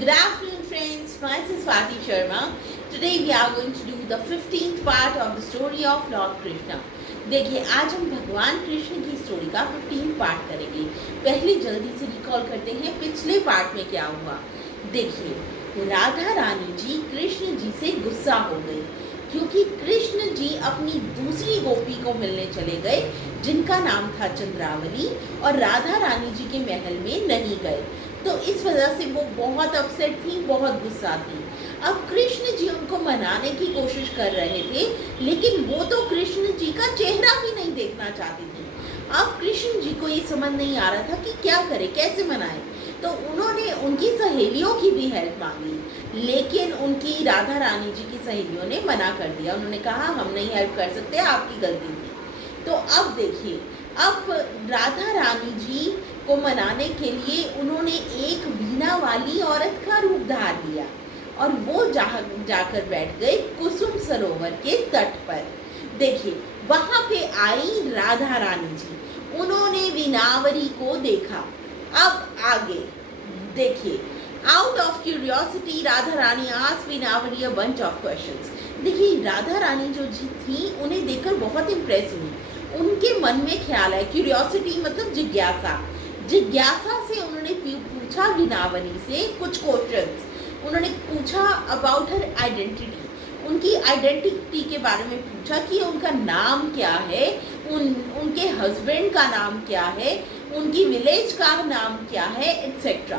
good afternoon friends, myself Swati Sharma. Today we are going to do the 15th part of the story of Lord Krishna. देखिए आज हम भगवान कृष्ण की story का 15th part करेंगे। पहले जल्दी से रिकॉल करते हैं पिछले पार्ट में क्या हुआ। देखिए राधा रानी जी कृष्ण जी से गुस्सा हो गई क्योंकि कृष्ण जी अपनी दूसरी गोपी को मिलने चले गए जिनका नाम था चंद्रावली और राधा रानी जी के महल में नहीं गए। तो इस वजह से वो बहुत अपसेट थी, बहुत गुस्सा थी। अब कृष्ण जी उनको मनाने की कोशिश कर रहे थे लेकिन वो तो कृष्ण जी का चेहरा भी नहीं देखना चाहती थी। अब कृष्ण जी को ये समझ नहीं आ रहा था कि क्या करे, कैसे मनाए। तो उन्होंने उनकी सहेलियों की भी हेल्प मांगी लेकिन उनकी राधा रानी जी की सहेलियों ने मना कर दिया। उन्होंने कहा हम नहीं हेल्प कर सकते, आपकी गलती थी। तो अब देखिए अब राधा रानी जी को मनाने के लिए उन्होंने एक वीणा वाली औरत का रूप धार लिया और वो जाकर बैठ गए कुसुम सरोवर के तट पर। देखिए वहां पे आई राधा रानी जी, उन्होंने वीणावरी को देखा। अब आगे देखिए out of curiosity Radha Rani asked वीणावरी अ बंच ऑफ क्वेश्चंस। देखिए राधा रानी जो जी थी उन्हें देखकर बहुत इम्प्रेस हुई। उनके मन में ख्याल है, क्यूरियोसिटी मतलब जिज्ञासा। जिज्ञासा से उन्होंने पूछा वीणावरी से कुछ क्वेश्चंस। उन्होंने पूछा अबाउट हर आइडेंटिटी, उनकी आइडेंटिटी के बारे में पूछा कि उनका नाम क्या है, उनके हस्बैंड का नाम क्या है, उनकी विलेज का नाम क्या है, etcetera.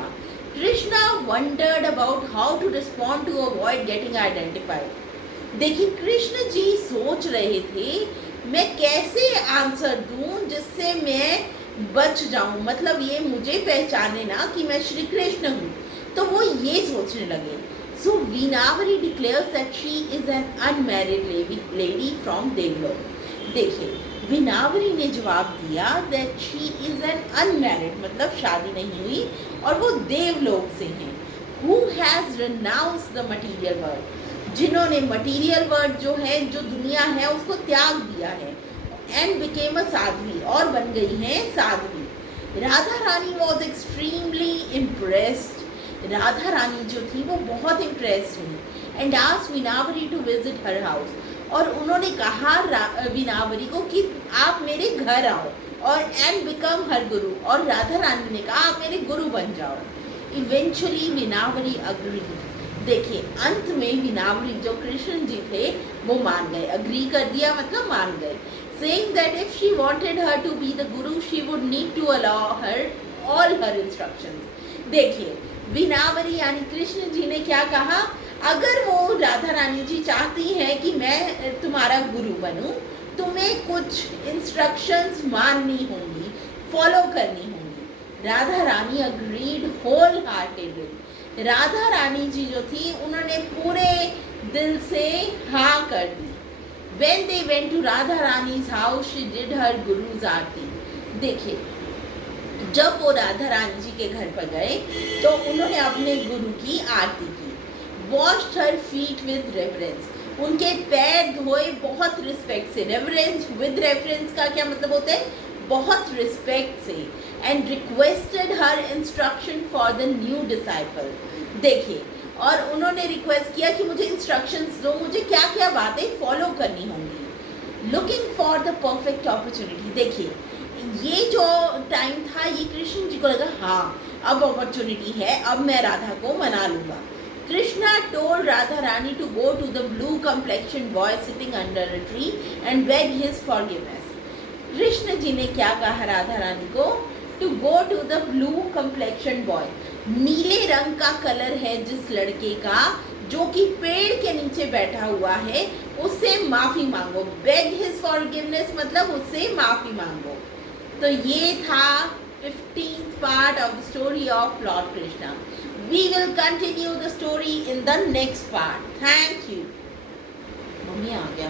Krishna wondered about how to respond to avoid getting identified. देखिए कृष्ण जी सोच रहे थे मैं कैसे आंसर दूं जिससे मैं बच जाऊं, मतलब ये मुझे पहचाने ना कि मैं श्री कृष्ण हूँ। तो वो ये सोचने लगे। So Veenavari declares that she is an unmarried lady from Devlok. देखिए वीणावरी ने जवाब दिया that she is an unmarried मतलब शादी नहीं हुई और वो देवलोक से हैं। Who has renounced the material world, जिन्होंने मटीरियल वर्ल्ड जो है जो दुनिया है उसको त्याग दिया है, एंड बिकेम अ साध्वी और बन गई हैं साध्वी। Radha Rani was extremely impressed. Radha Rani जो थी वो बहुत इम्प्रेस हुई and asked Veenavari to visit her house, और उन्होंने कहा वीणावरी को कि आप मेरे घर आओ और एंड बिकम हर गुरु, और राधा रानी ने कहा आप मेरे गुरु बन जाओ। Eventually Veenavari agree. देखिए अंत में वीणावरी जो कृष्ण जी थे वो मान गए, अग्री कर दिया मतलब मान गए, saying that if she wanted her to be the guru she would need to allow her all her instructions। देखिए वीणावरी यानी कृष्ण जी ने क्या कहा, अगर वो राधा रानी जी चाहती हैं कि मैं तुम्हारा गुरु बनूं, तुम्हें कुछ इंस्ट्रक्शंस माननी होंगी, फॉलो करनी होंगी। Radha Rani agreed whole heartedly. Radha Rani जी जो थी उन्होंने पूरे दिल से हाँ कर दी। When they went to Radha Rani's house, she did her Guru's आरती। देखिए जब वो राधा रानी जी के घर पर गए तो उन्होंने अपने गुरु की आरती की। Washed her feet with reverence, उनके पैर धोए बहुत रिस्पेक्ट से। रेवरेंस विद रेफरेंस का क्या मतलब होता है, बहुत रिस्पेक्ट से। And requested her instruction for the new disciple. देखिए और उन्होंने रिक्वेस्ट किया कि मुझे इंस्ट्रक्शंस दो, मुझे क्या क्या बातें फॉलो करनी होंगी। Looking for the perfect opportunity. देखिए ये जो टाइम था ये कृष्ण जी को लगा हाँ अब अपॉर्चुनिटी है, अब मैं राधा को मना लूँगा। Krishna told Radha Rani to go to the blue complexion boy sitting under a tree and beg his forgiveness. Krishna ji ने क्या कहा राधा रानी को, to go to the blue complexion boy, नीले रंग का कलर है जिस लड़के का जो कि पेड़ के नीचे बैठा हुआ है, उससे माफी मांगो। बेग हिज फॉरगिवनेस मतलब उससे माफी मांगो। तो ये था 15th part of the story of lord Krishna. We will continue the story in the next part. Thank you. Mummy आ गया।